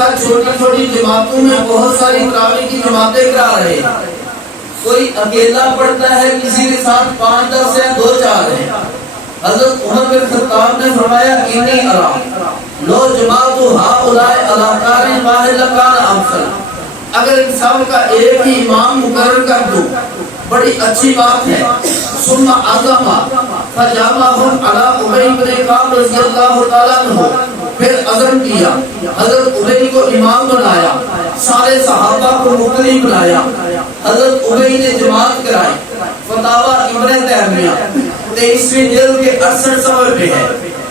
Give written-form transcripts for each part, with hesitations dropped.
دیکھا چھوٹی چھوٹی جماعتوں میں بہت ساری تراویح کی جماعتیں کرا رہے ہیں، کوئی اکیلا پڑھتا ہے، کسی کے ساتھ 5-10 ہیں، 2-4 ہیں۔ حضرت عمر بن خطاب نے فرمایا انی ارا لو جماعت ہؤلاء علی قارئ واحد لکان افضل، اگر ان سب کا ایک ہی امام مقرر کر دوں بڑی اچھی بات ہے۔ ثم عزم فجامعهم علی ابی بن کعب رضی اللہ تعالیٰ عنہ، پھر عزم کیا، حضرت ابی کو امام بنایا، سارے صحابہ کو مقتدی بنایا، حضرت ابی نے جماعت کرائی۔ فتاوی ابن تیمیہ 23ویں جلد کے 68 صفحے پہ ہے۔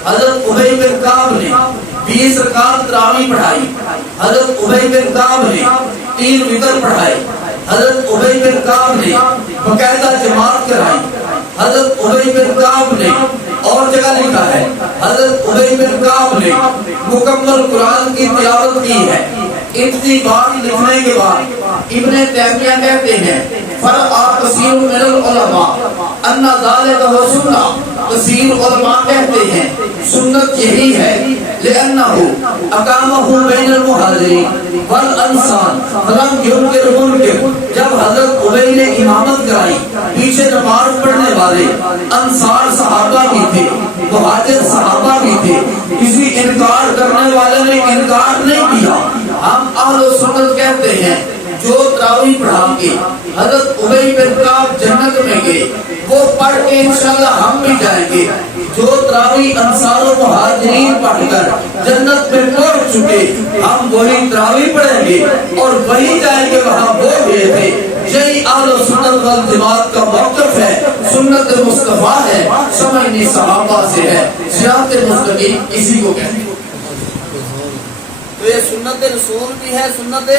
حضرت ابی بن کعب نے 20 رکعت تراویح پڑھائی، حضرت ابی بن کعب نے 3 وتر پڑھائے، حضرت ابی بن کعب نے باقاعدہ جماعت کرائی، حضرت ابی بن کعب نے اور جگہ لکھا ہے حضرت ابی بن کعب نے مکمل قرآن کی تلاوت کی ہے۔ اتنی بات لکھنے کے بعد ابن تیمیہ کہتے ہیں فرع کثیر من العلماء ان ذلک هو سنہ، کثیر علماء کہتے ہیں سنت یہی ہے، لأنہ اقامہ بین المہاجرین والانصار فلم ينکر منکر، جب حضرت ابی نے امامت کرائی پیچھے نماز پڑھنے والے انصار صحابہ بھی تھے، مہاجر صحابہ بھی تھے، کسی انکار کرنے والے نے انکار نہیں کیا۔ ہم اہل سنت کہتے ہیں جو تراویح پڑھا کے حضرت ابی بن کعب جنت میں گئے وہ پڑھ کے انشاءاللہ ہم بھی جائیں گے، جو تراویح انصار و مہاجرین پڑھ کر جنت میں پہنچ چکے ہم وہی تراویح پڑھیں گے اور وہی جائیں گے وہاں وہ گئے تھے۔ یہی اہل سنت والجماعت کا موقف ہے، سنت مصطفیٰ ہے، سمجھنی صحابہ سے ہے، صراط مستقیم اسی کو کہتے ہیں۔ تو یہ سنت رسول بھی ہے، سنت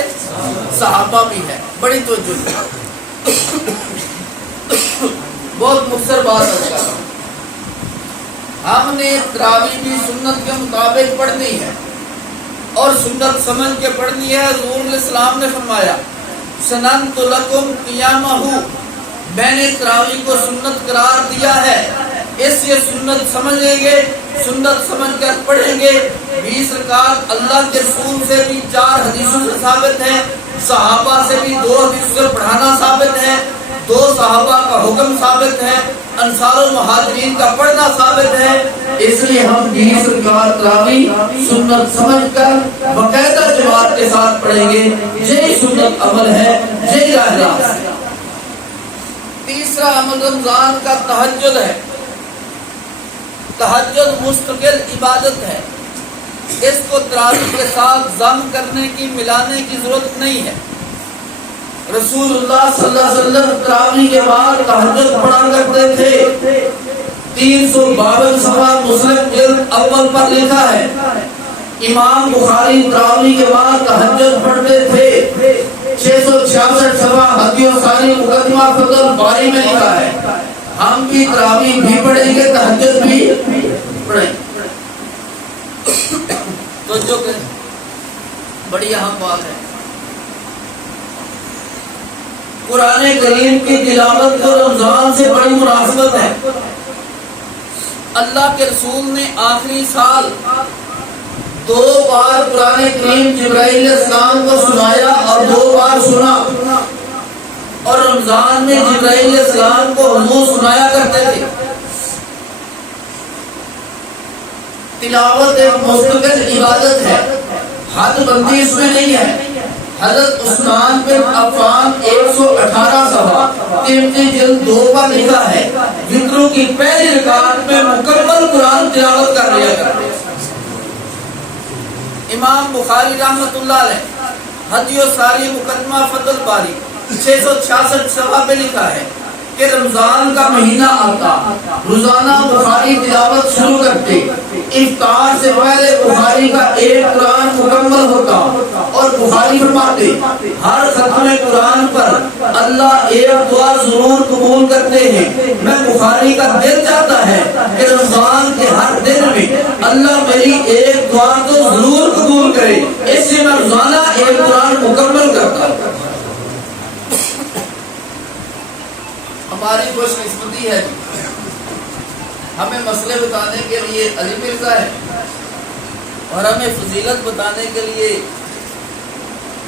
صحابہ بھی ہے، بڑی توجہ۔ بہت مختصر بات ہے، ہم نے تراویح بھی سنت کے مطابق پڑھنی ہے اور سنت سمجھ کے پڑھنی ہے۔ حضور علیہ السلام نے فرمایا سننت لکم قیامہ، میں نے تراویح کو سنت قرار دیا ہے، اس یہ سنت سمجھ لیں گے، سنت سمجھ کر پڑھیں گے۔ 20 رکعت اللہ کے رسول سے بھی 4 حدیثوں سے ثابت ہے، صحابہ سے بھی 2 حدیثوں سے پڑھانا ثابت ہے، 2 صحابہ کا حکم ثابت ہے، انصار و مہاجرین کا پڑھنا ثابت ہے۔ اس لیے ہم 20 رکعت تراویح سنت سمجھ کر باقاعدہ جماعت کے ساتھ پڑھیں گے، یہی سنت عمل ہے، یہی راہ راست ہے۔ تیسرا عمل رمضان کا تہجد ہے۔ تہجد مستقل عبادت ہے، اس کو تراویح کے ساتھ ضم کرنے کی ملانے کی ضرورت نہیں ہے۔ رسول اللہ صلی اللہ علیہ وسلم تراویح کے بعد تہجد پڑھا کرتے تھے۔ 352 صفحہ مسلم جلد اول پر لکھا ہے، امام بخاری تراویح کے بعد تہجد پڑھتے تھے۔ 666 صفحہ ہدی و ثانی مقدمہ فتح الباری میں لکھا ہے۔ ہم بھی تراویح بھی پڑھیں گے، تہجد بھی پڑھیں گے۔ تو جو کہ بڑی اہم بات ہے، قرآن کریم کی تلاوت کو رمضان سے بڑی مناسبت ہے۔ اللہ کے رسول نے آخری سال 2 بار قرآن کریم جبرائیل علیہ السلام کو سنایا اور 2 بار سنا، اور رمضان میں جبرائیل علیہ السلام کو حضور سنایا کرتے تھے۔ تلاوت ایک مستقل عبادت ہے، حد بندی اس میں نہیں ہے۔ حضرت عثمان بن عفان 118 صفحہ 3 جلد 2 پر لکھا ہے، وتروں کی پہلی رکعت میں مکمل قرآن تلاوت کر لیا کرتے ہیں۔ امام بخاری رحمۃ اللہ علیہ ہدی و ثانی مقدمہ فتح الباری 666 صفحہ پہ لکھا ہے کہ رمضان کا مہینہ آتا، روزانہ بخاری تلاوت شروع کرتے، افطار سے پہلے بخاری کا ایک قرآن مکمل ہوتا اور بخاری فرماتے ہر ختم قرآن پر اللہ ایک دعا ضرور قبول کرتے ہیں۔ میں بخاری کا دل چاہتا ہے کہ رمضان کے ہر دن میں اللہ میری ایک دعا کو ضرور قبول کرے، اس لیے میں روزانہ ایک قرآن مکمل کرتا ہوں۔ ہماری خوش قسمتی ہے، ہمیں مسئلے بتانے کے لیے علی مرزا ہے اور ہمیں فضیلت بتانے کے لیے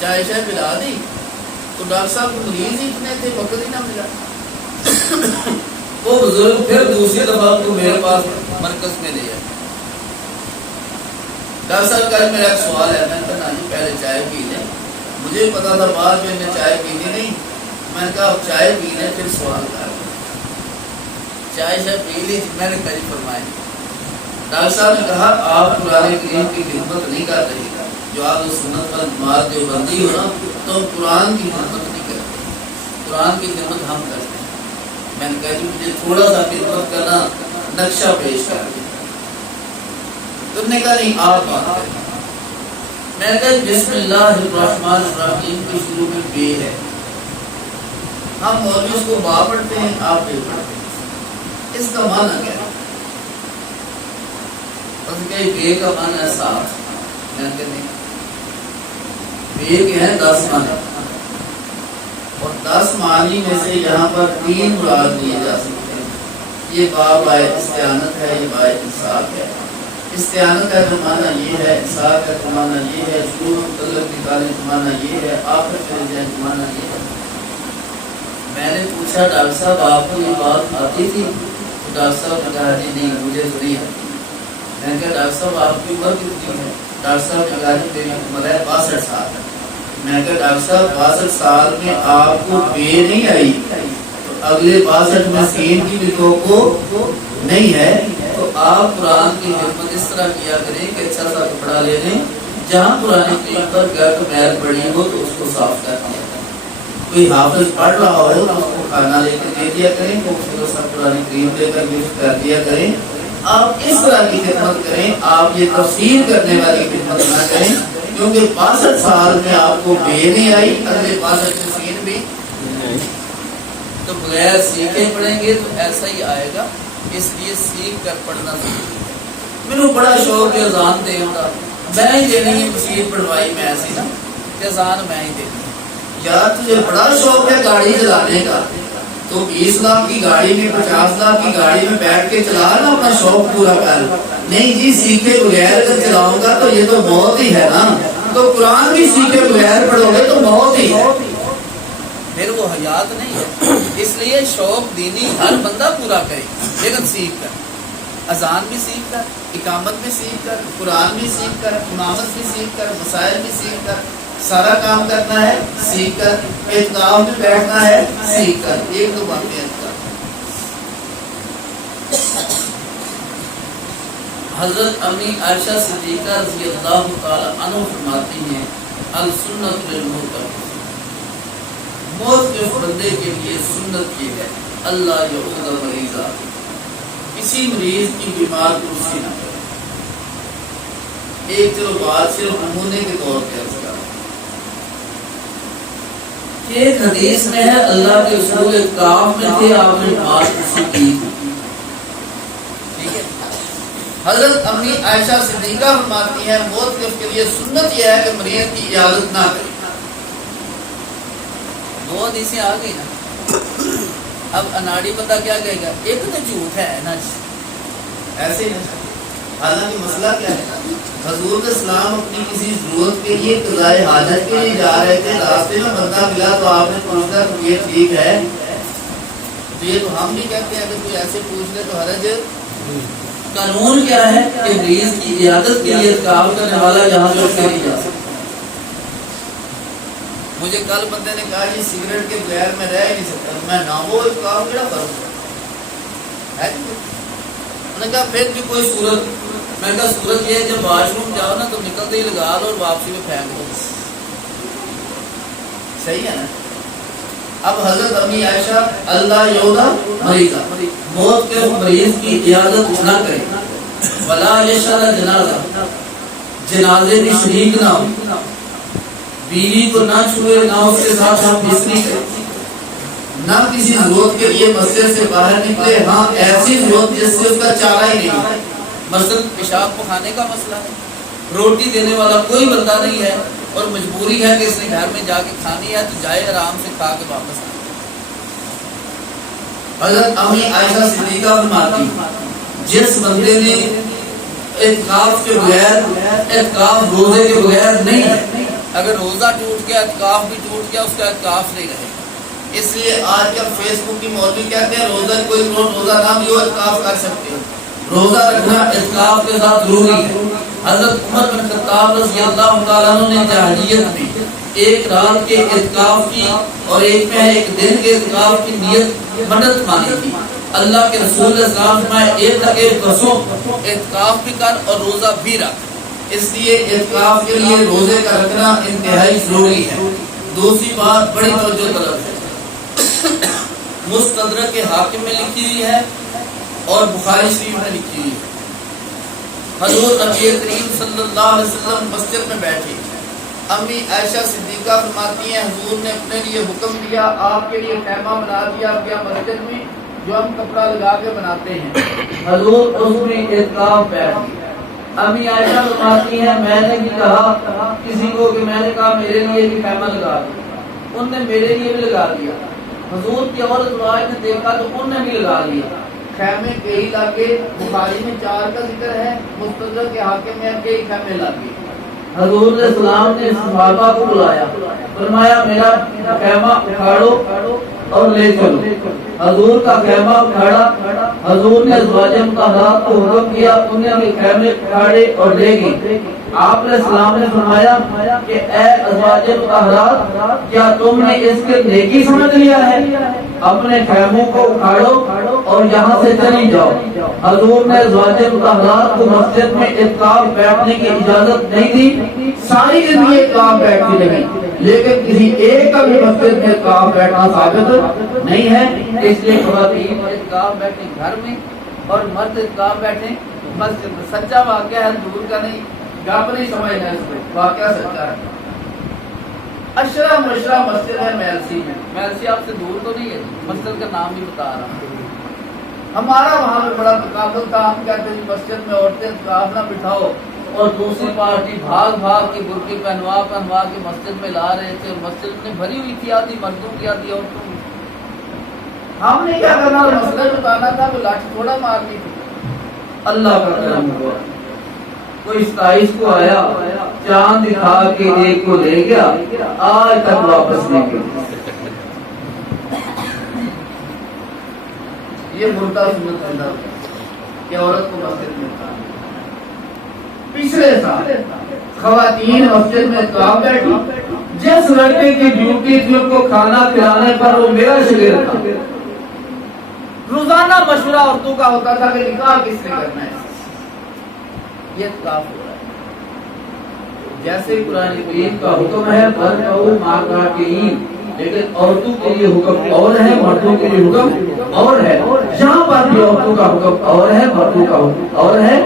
چائے شائے پلا دی تو ڈاکٹر صاحب مریض ہی اتنے تھے وقت ہی نہ ملا. وہ بزرگ پھر دوسری دفعہ تو میرے پاس مرکز میں لے آئے. ڈاکٹر صاحب کا میرا ایک سوال ہے. میں نے کہا جی پہلے چائے پی لیں. مجھے پتا تھا بعد میں نے چائے پینی نہیں. میں نے کہا چائے پی لیں پھر سوال کر. چائے شائے پی لی. میں نے کہا فرمائے. ڈاکٹر صاحب نے کہا آپ قرآن کریم کی خدمت نہیں کر رہی. جو آپ سنت پر جماعت جو بندی ہو نا تو قرآن کی خدمت نہیں کرتے. قرآن کی خدمت ہم کرتے ہیں. میں نے کہا جی مجھے تھوڑا سا خدمت کرنا نقشہ پیش کر دیا. تم نے کہا نہیں آپ بات کریں. میں نے کہا بسم اللہ الرحمن الرحیم کے شروع میں بے ہے. ہم مولوی اس کو با پڑھتے ہیں آپ بے پڑھتے ہیں. اس کا معنی کیا ہے؟ بس کہ بے کا معنی ہے ساتھ. میں نے کہا نہیں بے کے ہیں 10 معنی اور 10 معنی میں سے یہاں پر 3 مراد لیے جا سکتے ہیں. یہ باب آئے استعانت ہے. یہ باب انصاف ہے. استعانت ہے تو معنی یہ ہے. انصاف ہے تو معنی یہ ہے. شروع مطلب نکالیں تو معنی یہ ہے. آخر چلے جائیں تو معنی یہ ہے. میں نے پوچھا ڈاکٹر صاحب آپ کو یہ بات آتی تھی؟ تو ڈاکٹر صاحب نے کہا جی نہیں مجھے تو نہیں آتی. میں نے کہا ڈاکٹر صاحب آپ کی عمر کتنی ہے؟ ڈاکٹر صاحب نے کہا جی میری عمر ہے 62 سال. میں نے کہا ڈاکٹر صاحب 62 سال میں آپ کو بے نہیں آئی تو اگلے 62 میں سین کی بھی کو نہیں ہے. تو آپ قرآن کی خدمت اس طرح کیا کریں کہ اچھا سا کپڑا لے لیں. جہاں قرآن کریم پر گرد میل پڑی ہو تو اس کو صاف کر دیا کریں. کوئی حافظ پڑھ رہا ہو تو اس کو کھانا لے کر دے دیا کریں. خوبصورت سا قرآن کریم لے کر یوز کر دیا کریں. آپ اس طرح کی خدمت کریں. آپ یہ تفسیر کرنے والی خدمت نہ کریں کیونکہ 62 سال میں آپ کو بے نہیں آئی اگلے 62 میں سین بھی تو بغیر سیکھے پڑھیں گے تو ایسا ہی آئے گا. اس لیے سیکھ کر پڑھنا ضروری. میرے بڑا شوق ہے اذان دینے کا. میں ہی دینی ہے مسجد پڑھوائی میں ایسی نا کہ اذان میں ہی دینی. یار تجھے بڑا شوق ہے گاڑی چلانے کا تو 20 لاکھ کی گاڑی میں 50 لاکھ کی گاڑی میں بیٹھ کے چلا نا اپنا شوق پورا کر. نہیں جی سیکھے بغیر اگر چلاؤں گا تو یہ تو موت ہی ہے نا. تو قرآن بھی سیکھے بغیر پڑھو گے تو موت ہی ہے. پھر وہ حیات نہیں ہے. اس لیے شوق دینی ہر بندہ پورا کرے لیکن سیکھ کر. اذان بھی سیکھ کر, اقامت بھی سیکھ کر, قرآن بھی سیکھ کر, امامت بھی سیکھ کر, مسائل بھی سیکھ کر, سارا کام کرنا ہے سیکھ کر, اعتکاف میں بیٹھنا ہے سیکھ کر. ایک دو باتیں حضرت امی عائشہ صدیقہ رضی اللہ تعالی عنہ فرماتی ہیں السنت للمعتکف. موت بندے کے لیے سنت یہ ہے اللہ یعود مریضا کسی مریض کی بیمار کرسی نہ کرے. ایک چلو بات صرف نمونے کے طور پہ عرض کر. ایک حدیث میں ہے اللہ کے رسول اعتکاف میں تھے آپ نے نماز کرسی کی. ٹھیک ہے. حضرت امی عائشہ صدیقہ فرماتی ہے موت کے لیے سنت یہ ہے کہ مریض کی عیادت نہ کرے. 2 حدیثیں آ گئی نا. اب اناڑی بندہ کیا کہے گا ایک تو جھوٹ ہے نا ایسے ہی. حالانکہ مسئلہ کیا ہے حضور اسلام اپنی کسی ضرورت کے لیے قضائے حاجت کے لیے جا رہے تھے. راستے میں بندہ ملا تو آپ نے پوچھا تو یہ ٹھیک ہے. تو یہ تو ہم بھی کہتے ہیں اگر کوئی ایسے پوچھ لے تو حرج. قانون کیا ہے کہ مریض کی عیادت کے لیے اعتکاف کرنے والا جہاں جو نہیں جا سکتا. مجھے کل بندے نے کہا جی سگریٹ کے بغیر میں رہ ہی نہیں سکتا. میں نہ وہ اعتکاف کیڑا کروں ہے. انہوں نے کہا پھر بھی کوئی صورت. میں کہا صورت یہ ہے جب واش روم جاؤ نا تو نکلتے ہی لگا لو اور واپسی میں پھینک دو. صحیح ہے نا. اب حضرت امی عائشہ اللہ یعود مریضا موت کے مریض کی عیادت نہ کرے. ولا یشهد جنازہ جنازے میں شریک نہ ہو. بیوی کو نہ چھوئے نہ اس کے ساتھ ہم بستری کریں. نہ کسی ضرورت کے لیے مسجد سے باہر نکلے. ہاں ایسی ضرورت جس سے اس کا چارہ ہی نہیں. مثلا پیشاب پخانے کا مسئلہ ہے. روٹی دینے والا کوئی بندہ نہیں ہے اور مجبوری ہے کہ اس نے گھر میں جا کے کھانی ہے تو جائے آرام سے کھا کے واپس آئے. حضرت امی عائشہ صدیقہ فرماتی جس بندے نے اعتکاف کے بغیر اعتکاف روزے کے بغیر نہیں اگر روزہ ٹوٹ گیا اعتکاف بھی ٹوٹ گیا، اس کا اعتکاف نہیں رہے گا۔ اس لیے آج کل فیس بک کی مولوی کہتے ہیں روزہ کوئی روزہ نہ بھی ہو اعتکاف کر سکتے ہو۔ روزہ رکھنا اعتکاف کے ساتھ ضروری ہے۔ حضرت عمر بن خطاب رضی اللہ تعالیٰ عنہ نے جاہلیت میں ایک رات کے اعتکاف کی اور ایک دن کے اعتکاف کی نیت منت مانی تھی۔ اللہ کے رسول صلی اللہ علیہ وسلم نے ایک تک ایک بسوں اعتکاف بھی کر اور روزہ بھی رکھ۔ اس لیے اعتکاف کے لیے روزے کا رکھنا انتہائی ضروری ہے۔ دوسری بات بڑی توجہ طلب ہے، مستدرک کے حاکم میں لکھی ہوئی ہے اور بخاری شریف میں لکھی ہوئی ہے۔ حضور نبی کریم صلی اللہ علیہ وسلم مسجد میں بیٹھے، امی عائشہ صدیقہ فرماتی ہیں حضور نے اپنے لیے حکم دیا، آپ کے لیے خیمہ بنا دیا گیا مسجد میں جو ہم کپڑا لگا کے بناتے ہیں۔ حضور اس میں اعتکاف بیٹھ گئے۔ امی عائشہ فرماتی ہیں میں نے بھی کہا کسی کو کہ میں نے کہا میرے لیے بھی خیمہ لگا دیا، ان نے میرے لیے بھی لگا دیا۔ حضور کی عورت روایت نے دیکھا تو ان نے بھی لگا دیا۔ خیمے کئی لاگے، بخاری میں 4 کا ذکر ہے، مستدرک کے حاکم میں کئی خیمے لاگے۔ حضور علیہ السلام نے صحابہ کو بلایا، فرمایا میرا خیمہ اکھاڑو اور لے چلو۔ حضور کا خیمہ اکھاڑا، حضور نے ازواج مطہرات کو حکم کیا، انہیں بھی خیمے اکھاڑے اور لے گئی۔ آپ علیہ السلام نے فرمایا کہ اے ازواج مطہرات کیا تم نے اس کے نیکی سمجھ لیا ہے؟ اپنے خیموں کو اکھاڑو اور یہاں سے چلی جاؤ۔ حضور نے ازواج مطہرات کو مسجد میں اعتکاف بیٹھنے کی اجازت نہیں دی، ساری زندگی اعتکاف بیٹھتی رہی، لیکن کسی ایک کا بھی مسجد میں اعتکاف بیٹھنا ثابت نہیں ہے۔ اس لیے خواتین اعتکاف بیٹھیں گھر میں اور مرد اعتکاف بیٹھیں مسجد میں۔ سچا واقعہ ہے، دور کا نہیں، گپ نہیں سمجھنا، اس میں واقعہ سچا ہے۔ اشرا مشرا مسجد ہے میلسی میں، میلسی آپ سے دور تو نہیں ہے، مسجد کا نام بھی بتا رہا ہوں۔ ہمارا وہاں پہ بڑا تقابل تھا، ہم کہتے ہیں مسجد میں عورتیں اعتکاف نہ بٹھاؤ، اور دوسری پارٹی بھاگ کے برقی پہنوا کے مسجد میں لا رہے تھے، اور مسجد میں بھری ہوئی تھی، آدھی مردوں کی آدھی عورتوں کی۔ ہم نے کیا کرنا، مسئلہ بتانا تھا، وہ لاٹھی تھوڑا مارنی تھی۔ اللہ کا کرم ہوا، کوئی 27 کو آیا، چاند دکھا کے ایک کو لے گیا، آج تک واپس نہیں گیا۔ یہ مردہ سنت پیدا کہ عورت کو مسجد میں تھا۔ پچھلے سال خواتین مسجد میں اعتکاف بیٹھی، جس لڑکے کی ڈیوٹی تھی ان کو کھانا کھلانے پر وہ میرا شاگرد تھا۔ روزانہ مشورہ عورتوں کا ہوتا تھا کہ نکاح کس نے کرنا ہے، یہ اعتکاف ہو رہا ہے۔ جیسے قرآن کریم کا حکم ہے فَرْجَعُوا مَعَ الرَّاجِعِينَ، لیکن عورتوں کے لیے حکم اور ہے، مردوں کے لیے حکم اور ہے۔ یہاں پر بھی عورتوں کا حکم اور ہے، مردوں کا حکم اور ہے۔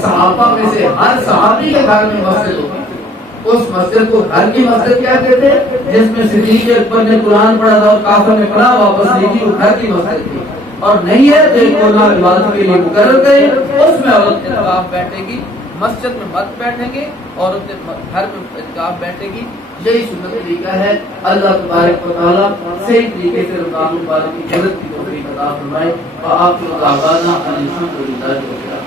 صحابہ میں سے ہر صحابی کے گھر میں مسجد ہوتی، اس مسجد کو گھر کی مسجد کہتے تھے۔ جس میں صدیق اکبر نے قرآن پڑھا تھا اور کافر نے پڑھا واپس لی تھی، وہ گھر کی مسجد تھی، اور نہیں ہے تو ایک اللہ عبادت کے لیے مقرر کرے، اس میں عورت اعتکاف بیٹھے گی، مسجد میں مت بیٹھیں گے، عورت گھر میں اعتکاف بیٹھے گی۔ یہی سنت طریقہ ہے۔ اللہ تبارک و تعالیٰ صحیح طریقے سے رمضان مبارک کی عزت کی توفیق عطا فرمائے۔ وآخر دعوانا ان الحمد للہ رب العالمین۔